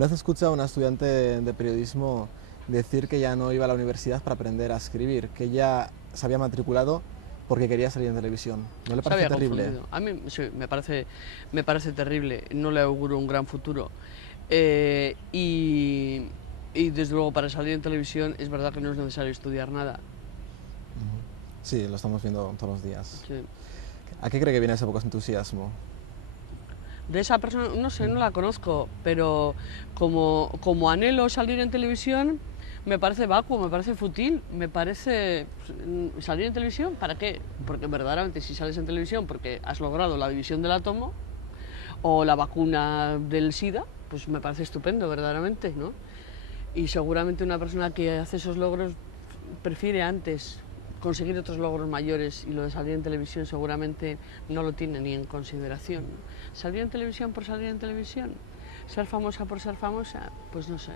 Una vez escuché a una estudiante de periodismo decir que ya no iba a la universidad para aprender a escribir, que ella se había matriculado porque quería salir en televisión. ¿No le Se parece había terrible? confundido. A mí sí, me parece terrible, no le auguro un gran futuro. Eh, y, y desde luego para salir en televisión es verdad que no es necesario estudiar nada. Sí, lo estamos viendo todos los días. Sí. ¿A qué cree que viene ese poco entusiasmo? De esa persona, no sé, no la conozco, pero como anhelo salir en televisión, me parece vacuo, me parece fútil, me parece salir en televisión, ¿para qué? Porque verdaderamente si sales en televisión porque has logrado la división del átomo o la vacuna del SIDA, pues me parece estupendo, verdaderamente, ¿no? Y seguramente una persona que hace esos logros prefiere antes conseguir otros logros mayores, y lo de salir en televisión seguramente no lo tiene ni en consideración. ¿Salir en televisión por salir en televisión? ¿Ser famosa por ser famosa? Pues no sé.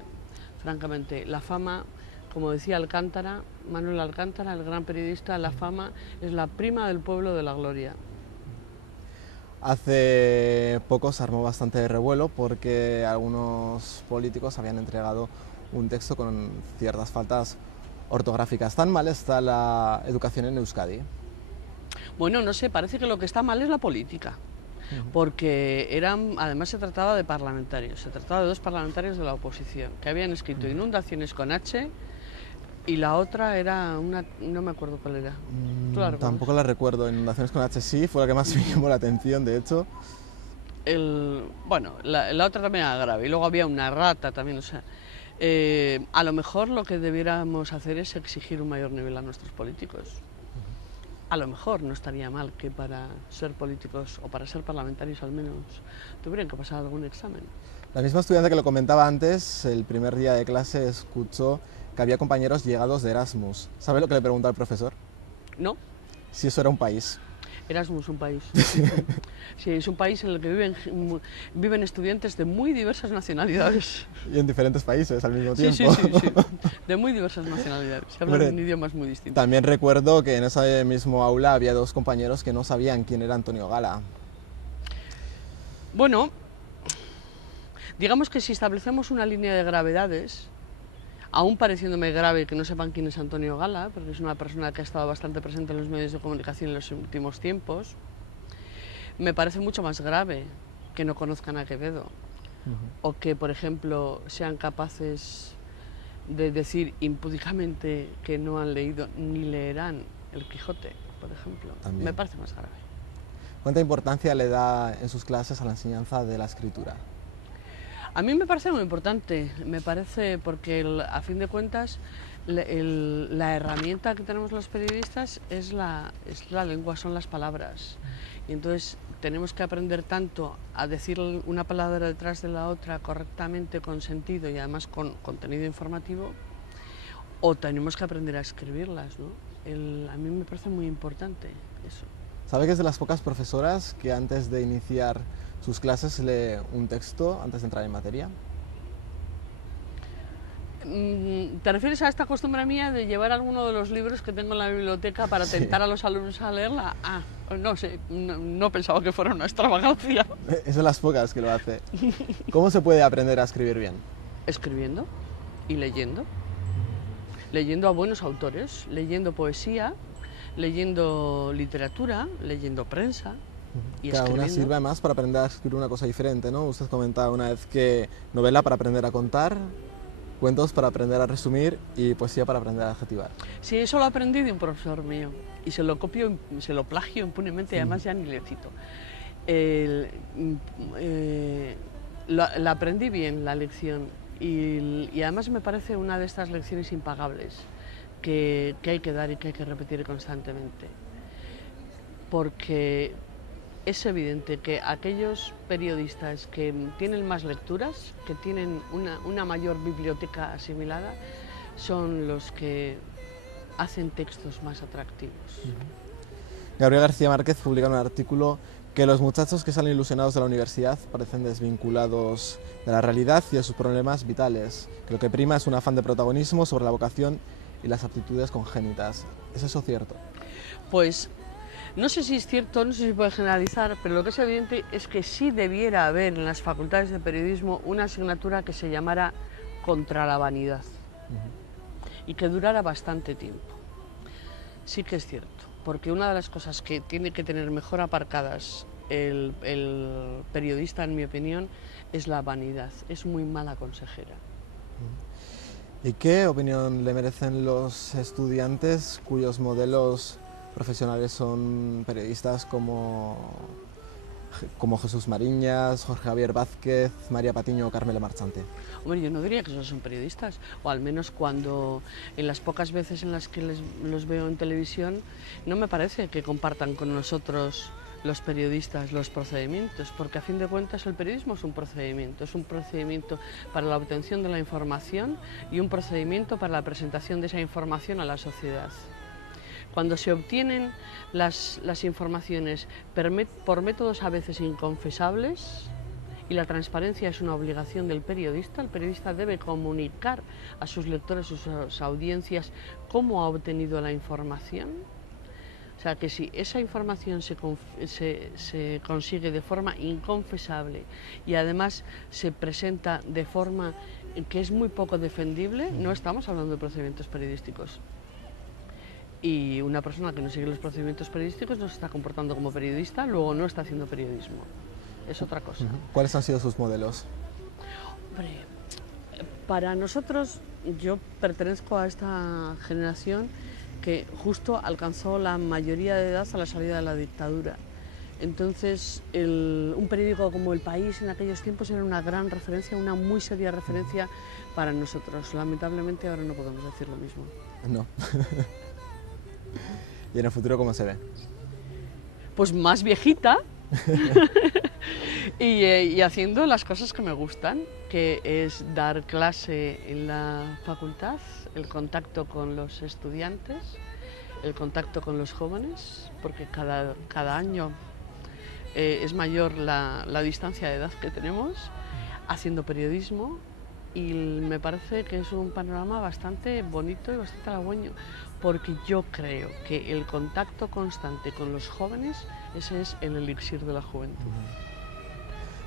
Francamente, la fama, como decía Alcántara, Manuel Alcántara, el gran periodista, la fama es la prima del pueblo de la gloria. Hace poco se armó bastante revuelo porque algunos políticos habían entregado un texto con ciertas faltas ortográficas. ¿Tan mal está la educación en Euskadi? Bueno, no sé, parece que lo que está mal es la política, porque además se trataba de parlamentarios, se trataba de dos parlamentarios de la oposición, que habían escrito inundaciones con H, y la otra era una, no me acuerdo cuál era. ¿Tú la recuerdas? Tampoco la recuerdo. Inundaciones con H sí, fue la que más me llamó la atención, de hecho. Bueno, la otra también era grave, y luego había una rata también, o sea, a lo mejor lo que debiéramos hacer es exigir un mayor nivel a nuestros políticos. A lo mejor no estaría mal que para ser políticos o para ser parlamentarios al menos tuvieran que pasar algún examen. La misma estudiante que lo comentaba antes, el primer día de clase escuchó que había compañeros llegados de Erasmus. ¿Sabe lo que le preguntó al profesor? ¿No? Si eso era un país. Erasmus, un país. Sí, es un país en el que viven estudiantes de muy diversas nacionalidades. Y en diferentes países al mismo Sí, tiempo. sí, de muy diversas nacionalidades. Se hablan en idiomas muy distintos. También recuerdo que en ese mismo aula había dos compañeros que no sabían quién era Antonio Gala. Bueno, digamos que si establecemos una línea de gravedades, aún pareciéndome grave que no sepan quién es Antonio Gala, porque es una persona que ha estado bastante presente en los medios de comunicación en los últimos tiempos, me parece mucho más grave que no conozcan a Quevedo, o que, por ejemplo, sean capaces de decir impúdicamente que no han leído ni leerán El Quijote, por ejemplo. También. Me parece más grave. ¿Cuánta importancia le da en sus clases a la enseñanza de la escritura? A mí me parece muy importante, me parece porque a fin de cuentas la herramienta que tenemos los periodistas es la lengua, son las palabras. Y entonces tenemos que aprender tanto a decir una palabra detrás de la otra correctamente, con sentido y además con contenido informativo, o tenemos que aprender a escribirlas, ¿no? A mí me parece muy importante eso. ¿Sabe que es de las pocas profesoras que antes de iniciar sus clases lee un texto antes de entrar en materia? ¿Te refieres a esta costumbre mía de llevar alguno de los libros que tengo en la biblioteca para tentar a los alumnos a leerla? Ah, no sé, no pensaba que fuera una extravagancia. Es de las pocas que lo hace. ¿Cómo se puede aprender a escribir bien? Escribiendo y leyendo. Leyendo a buenos autores, leyendo poesía, leyendo literatura, leyendo prensa. Y Cada una sirve más para aprender a escribir una cosa diferente, ¿no? Usted comentaba una vez que novela para aprender a contar, cuentos para aprender a resumir y poesía para aprender a adjetivar. Sí, eso lo aprendí de un profesor mío y se lo copio, se lo plagio impunemente y además ya ni le cito. La aprendí bien la lección y además me parece una de estas lecciones impagables que hay que dar y que hay que repetir constantemente. Porque es evidente que aquellos periodistas que tienen más lecturas, que tienen una mayor biblioteca asimilada, son los que hacen textos más atractivos. Gabriel García Márquez publica en un artículo que los muchachos que salen ilusionados de la universidad parecen desvinculados de la realidad y de sus problemas vitales, que lo que prima es un afán de protagonismo sobre la vocación y las aptitudes congénitas. ¿Es eso cierto? Pues No sé si es cierto, no sé si se puede generalizar, pero lo que es evidente es que sí debiera haber en las facultades de periodismo una asignatura que se llamara Contra la vanidad y que durara bastante tiempo. Sí que es cierto, porque una de las cosas que tiene que tener mejor aparcadas el periodista, en mi opinión, es la vanidad. Es muy mala consejera. ¿Y qué opinión le merecen los estudiantes cuyos modelos profesionales son periodistas como Jesús Mariñas, Jorge Javier Vázquez, María Patiño o Carmelo Marchante? Hombre, yo no diría que esos son periodistas, o al menos cuando en las pocas veces en las que los veo en televisión, no me parece que compartan con nosotros los periodistas los procedimientos, porque a fin de cuentas el periodismo es un procedimiento para la obtención de la información y un procedimiento para la presentación de esa información a la sociedad. Cuando se obtienen las informaciones por métodos a veces inconfesables, y la transparencia es una obligación del periodista, el periodista debe comunicar a sus lectores, a sus audiencias, cómo ha obtenido la información. O sea, que si esa información se consigue de forma inconfesable y además se presenta de forma que es muy poco defendible, no estamos hablando de procedimientos periodísticos. Y una persona que no sigue los procedimientos periodísticos no se está comportando como periodista, luego no está haciendo periodismo. Es otra cosa. ¿Cuáles han sido sus modelos? Hombre, para nosotros, yo pertenezco a esta generación que justo alcanzó la mayoría de edad a la salida de la dictadura. Entonces, un periódico como El País en aquellos tiempos era una gran referencia, una muy seria referencia para nosotros. Lamentablemente ahora no podemos decir lo mismo. No. ¿Y en el futuro cómo se ve? Pues más viejita y haciendo las cosas que me gustan, que es dar clase en la facultad, el contacto con los estudiantes, el contacto con los jóvenes, porque cada año es mayor la distancia de edad que tenemos, haciendo periodismo, y me parece que es un panorama bastante bonito y bastante halagüeño, porque yo creo que el contacto constante con los jóvenes, ese es el elixir de la juventud.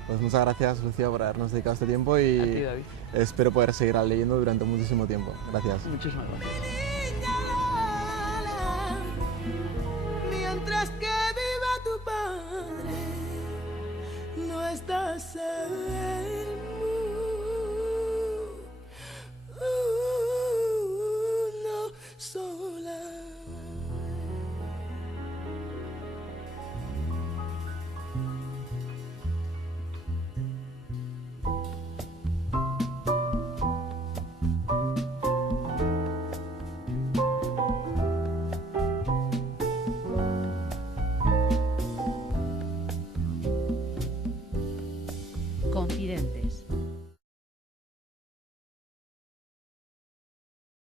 Pues muchas gracias, Lucía, por habernos dedicado este tiempo y A ti, David. espero poder seguir leyendo durante muchísimo tiempo. Gracias. Muchísimas gracias. Mientras que viva tu padre, no estás no sola. Confidentes.